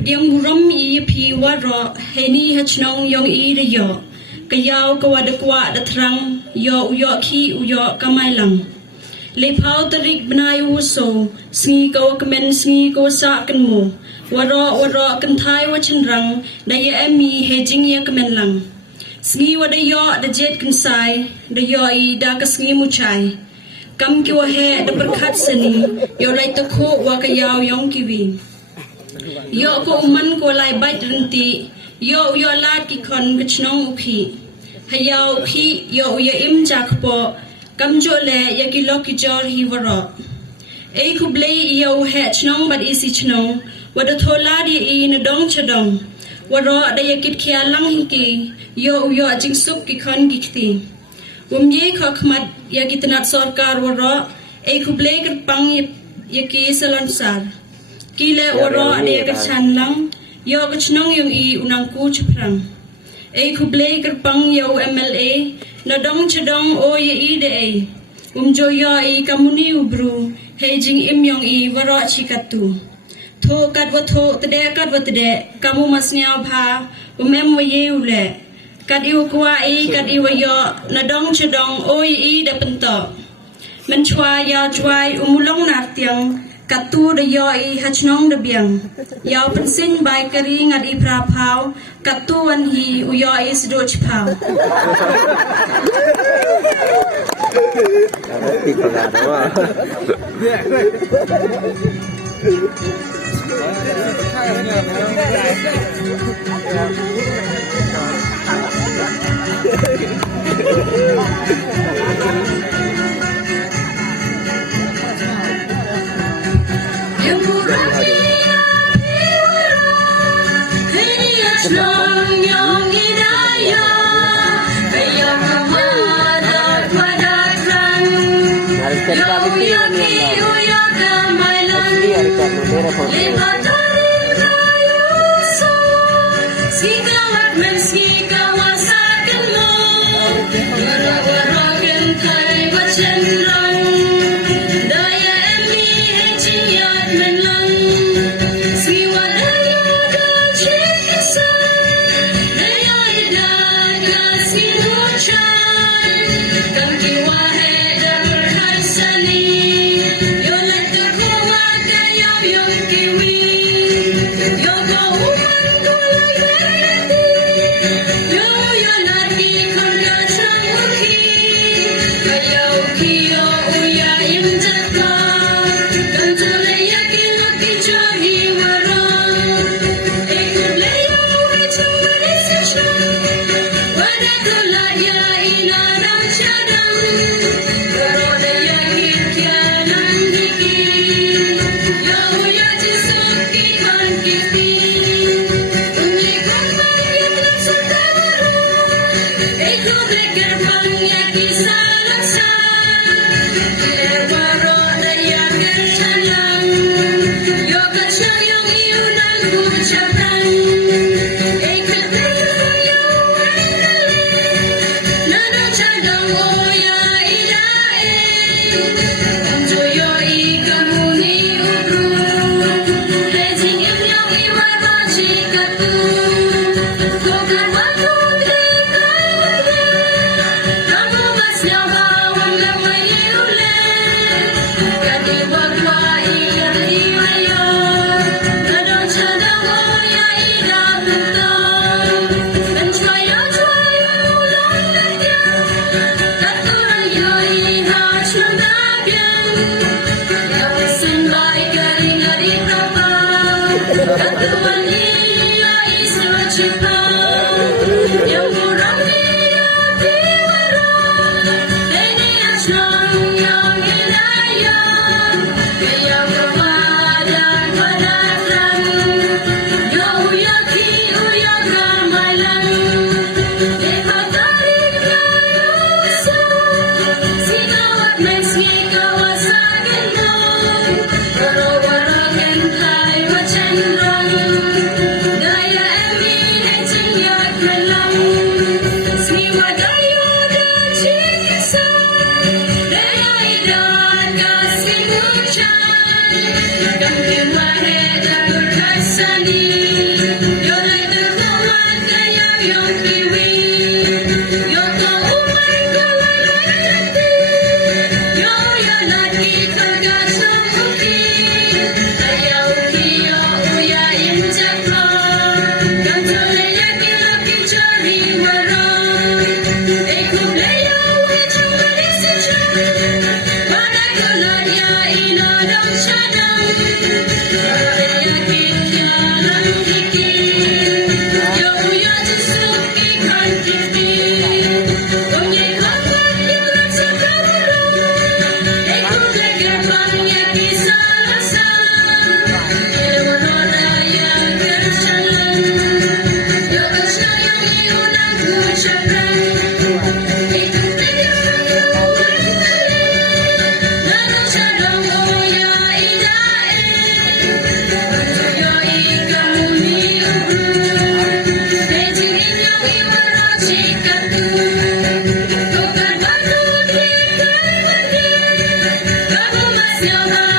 Pediang muram I pi waro heni hachnong yong I de yo. Kayau kawada kwa da terang yo uyo ki uyo kamailang. Lepau tarik benai uso sengi kawa kemen sengi kawa sa kenmu. Waro kan thai wa chenrang da ye emi hejing ya kemen lang. Sengi wada yo da jet kan sai da yo I da ka sengi muchai. Kam ki wa he da perkhat seni yo lai ta kho wa kayau yong kiwi. Yo ko uman ko lai bait renti yo lat ki khon kachnong ukhi hayau khi yo ya im jakpo kamjo le ya ki lo ki jor hi waro ei ku blei yo he chnong bat isi chnong wada thola di I na dong chadong waro da ya kit khia lang hi ki yo jing sup ki khon ki khti ye kho khmat ya ki tanat sarkar waro ei ku blei kat pang ya ki salon sar Kile waro ane ka chanlang yo ka chnong yung I unang ku chuprang ei kublei kerpang yo MLA na dong chadong o ye I de ei jo yo I kamuni ubru hejing im yung I waro chikatu tho kat wa tho tade kamu masnyao pha em wa ye ule kat I kwa I kat I wa yo na dong chadong o ye I de pento men chwa ya chwai umulong nak tiang Katu da yo I hachnong da biang Yao pensin bai kari ngat I prapau Katu wan hi u yo I sedoch pau Now Silver